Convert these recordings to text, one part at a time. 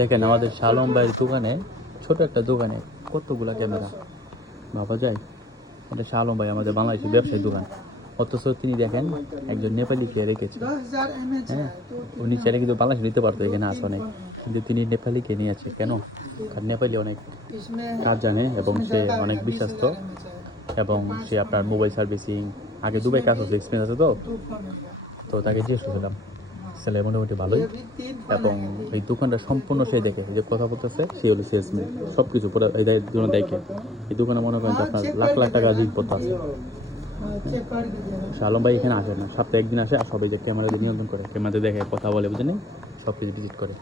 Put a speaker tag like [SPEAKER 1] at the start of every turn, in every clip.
[SPEAKER 1] দেখেন আমাদের শালম ভাইয়ের দোকানে ছোট একটা দোকানে কতগুলো ক্যামেরা? বাবা যায়, এটা শালম ভাই আমাদের বাংলাদেশের ব্যবসায়ী দোকান। অথচ তিনি দেখেন একজন নেপালিকে রেখেছে। হ্যাঁ উনি চাইলে কিন্তু বাংলাদেশ নিতে পারতো, এখানে আসে অনেক। কিন্তু তিনি নেপালিকে নিয়ে আছে কেন? কারণ নেপালি অনেক কাজ জানে এবং সে অনেক বিশ্বাস্ত এবং সে আপনার মোবাইল সার্ভিসিং, আগে দুবাই কাজ হচ্ছে এক্সপিরিয়েন্স আছে তো? তো তাকে জিজ্ঞেস করছিলাম সেলাই মোটামুটি ভালোই। এবং এই দোকানটা সম্পূর্ণ সে দেখে, যে কথা বলতেছে, সে হলো সেলসম্যান সব কিছু পুরো এই দেখে। এই দোকানে মনে করেন আপনার লাখ লাখ টাকা জিনিসপত্র আছে। আলম ভাই এখানে আসে না। সপ্তাহে একদিন আসে আর সবাই যে ক্যামেরাতে নিয়ন্ত্রণ করে ক্যামেরাতে দেখে, কথা বলে বুঝে নেই? সব কিছু ভিজিট করে।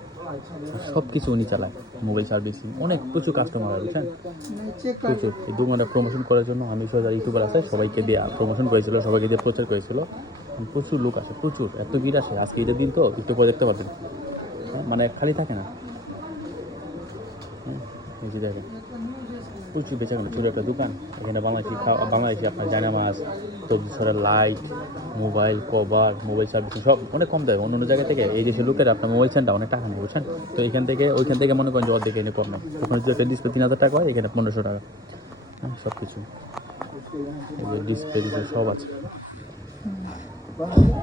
[SPEAKER 1] সব কিছু উনি চালায়। মোবাইল সার্ভিসিং অনেক প্রচুর কাস্টমার আছে বুঝছেন? প্রচুর। এই দোকানটা প্রমোশন করার জন্য আমি সব ইউটিউবার আছে, সবাইকে দিয়ে প্রমোশন করেছিল, সবাইকে দিয়ে প্রচার করেছিল। প্রচুর লোক আসে প্রচুর। এত ভিড় আসে আজকে ঈদের দিন তো একটু পরে দেখতে পারবেন। হ্যাঁ, মানে খালি থাকে না। হুম, এই যে দেখেন প্রচুর বেচা কেনা ছোটো একটা দোকান। এখানে বাংলাদেশি খাওয়া বাংলাদেশি আপনার জায়না মাছ সবজি ছড়ার light mobile cover mobile servicing সব অনেক কম দেয়। অন্য অন্য জায়গা থেকে এই দেশের লোকের আপনার মোবাইল সেন্টার অনেক টাকা নেই বুঝছেন? তো এখান থেকে ওইখান থেকে মনে করেন যে অর্ধেক এনে কম নেই ওখানে যদি একটা ডিসপ্লে তিন হাজার টাকা হয় এখানে পনেরোশো টাকা। হ্যাঁ সব কিছু ডিসপ্লে সব আছে।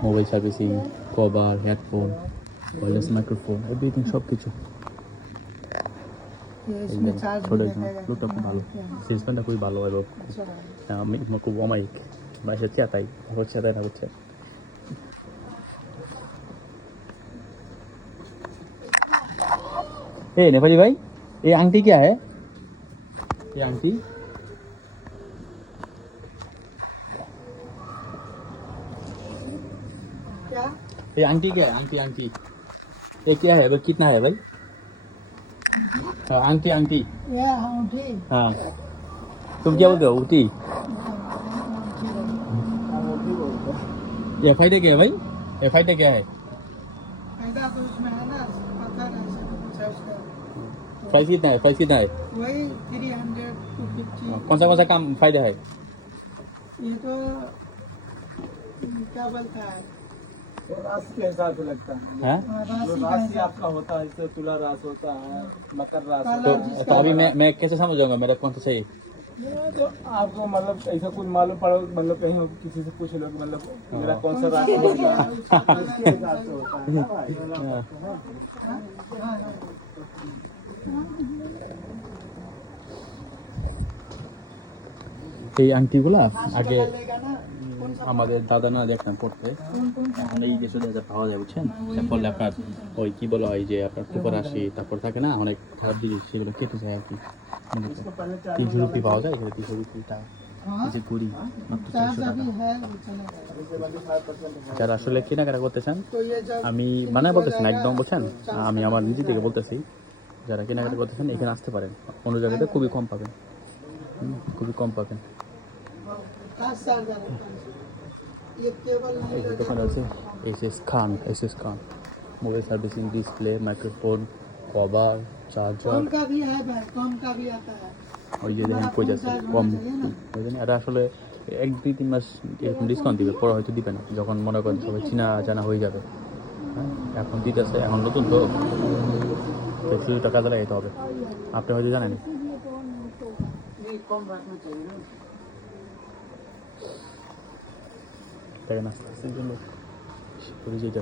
[SPEAKER 1] Mobile servicing cover headphone wireless microphone everything সব কিছু
[SPEAKER 2] ये इसमें चार्ज
[SPEAKER 1] ছোটো
[SPEAKER 2] भी
[SPEAKER 1] একজন
[SPEAKER 2] देखेगा
[SPEAKER 1] লোকটা খুব ভালো সেলসম্যানটা খুবই ভালো এবং
[SPEAKER 2] अच्छा है।
[SPEAKER 1] আমি খুব অমায়িক বাসা চেতাই তারপর চেতাই না হচ্ছে ए नेपाली भाई ये आंटी क्या है ये आंटी ये आंटी क्या है आंटी आंटी ये क्या है भाई कितना है भाई हाँ, आंटी आंटी
[SPEAKER 2] ये अंगूठी
[SPEAKER 1] हाँ तुम क्या बोलते हो उठी ये फायदे क्या है भाई ये फायदे क्या है
[SPEAKER 2] फायदा तो इसमें है ना पत्थर ऐसे कुछ है उसका
[SPEAKER 1] प्राइस कितना है प्राइस कितना है
[SPEAKER 2] वही थ्री हंड्रेड टू फिफ्टी
[SPEAKER 1] कौन सा कौन सा काम फायदा है
[SPEAKER 2] ये तो क्या बोलता है
[SPEAKER 3] राशि के हिसाब से लगता है
[SPEAKER 1] हाँ?
[SPEAKER 2] हाँ,
[SPEAKER 3] जो
[SPEAKER 2] राशि का
[SPEAKER 3] राशि
[SPEAKER 2] हिसाब
[SPEAKER 3] आपका होता है जैसे तुला रास होता है मकर रास
[SPEAKER 1] तो,
[SPEAKER 3] होता है
[SPEAKER 1] तो अभी मैं मैं कैसे समझ जाऊंगा मेरा कौन सा चाहिए
[SPEAKER 3] ये तो आपको मतलब ऐसा कुछ मालूम पड़ो मतलब कहीं किसी से पूछ लो कि मतलब मेरा कौन सा राशि होता है उसके हिसाब से होता है ना भाई?
[SPEAKER 1] हाँ। এই আংটিগুলা আগে
[SPEAKER 2] लेगा ना कौन सा
[SPEAKER 1] আমাদের দাদা না দেখতাম পড়তে। আমরা এই দেশে দাদা পাওয়া যায়, বুঝছেন? পড়লে আপনার ওই কী বলা হয় যে আপনার কুপার আসি, তারপর থাকে না, অনেক খারাপ জিনিস, সেগুলো খেতে যায় আর কি। তিনশো রুপি পাওয়া যায়, এখানে তিনশো রুপি যে
[SPEAKER 2] করি
[SPEAKER 1] যারা আসলে কেনাকাটা
[SPEAKER 2] করতেছেন,
[SPEAKER 1] আমি মানে বলতেছেন একদম বলছেন আমি আমার নিজে থেকে বলতেছি, যারা কেনাকাটা করতেছেন, এখানে আসতে পারেন। অন্য জায়গাতে খুবই কম পাবেন। খুবই কম পাবেন। দোকান আছে S S
[SPEAKER 2] Khan S S Khan. Mobile servicing display microphone cover charger.
[SPEAKER 1] ওই যে দেখেন কম যাচ্ছে কম এটা আসলে এক দুই তিন মাস এরকম ডিসকাউন্ট দিবে পরে হয়তো দিবে না। যখন মনে করেন সবাই চিনা জানা হয়ে যাবে। হ্যাঁ এখন দিতেছে এখন নতুন তো। তো সুযোগটা কাজে হবে। আপনি হয়তো জানেন। কম রাখতে চাই দেখেন আস্তে আস্তে জন্য পরিচয়টা।